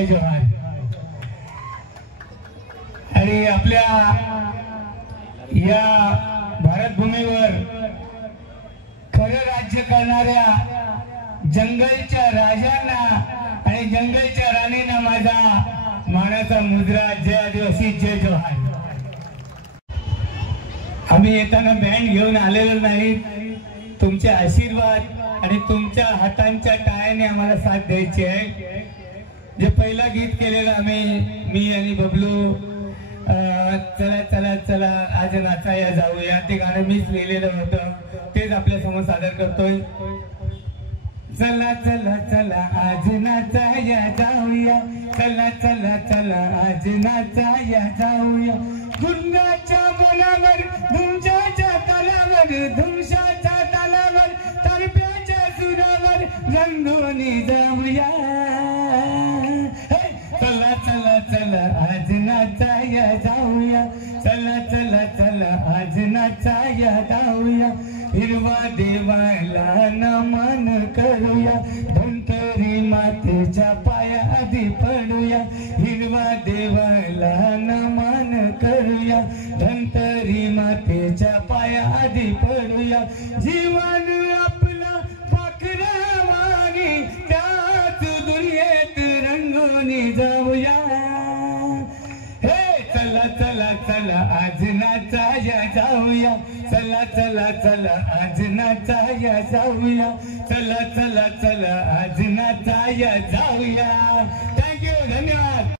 जय जोहार। आणि आपल्या या भारत भूमीवर खरं राज्य करणाऱ्या जंगलच्या राजांना आणि जंगलच्या राणींना माझा मानाचा मुद्रा जय आदिवासी जय जोहार। आम्ही येताना बँड घेऊन आलेलो नाही, तुमचे आशीर्वाद आणि तुमच्या हातांच्या टाळ्याने आम्हाला साथ द्यायची आहे। जे पहिला गीत केलेलं आम्ही मी आणि बबलू चला चला चला आज नाचाया जाऊया, ते गाणं मीच लिहिलेलं होतं, तेच आपल्या समोर सादर करतोय। चला चला चला आज नाचाया जाऊया, चला चला चला आज नाचाया जाऊया, गुंगाच्या मनावर धुमशाच्या तालावर, धुमशाच्या तालावर तारप्याच्या सुरावर रंगोनी जाऊया। चला चला चला आज नाचाया जाऊया, चला चला चला आज नाचाया जाऊया, हिरवा देवाला नमन करूया, धनकरी मातेच्या पाया आधी पडूया, हिरवा देवाला नमन करूया, धनकरी मातेच्या पाया आधी पडूया, जीवन आपला पाखरावानी त्याच दुनियेत रंगोनी जाऊया। हे चला चला चला आज नाचाया जाऊया, चला चला चला आज नाचाया जाऊया, चला चला चला आज नाचाया जाऊया। थँक्यू, धन्यवाद।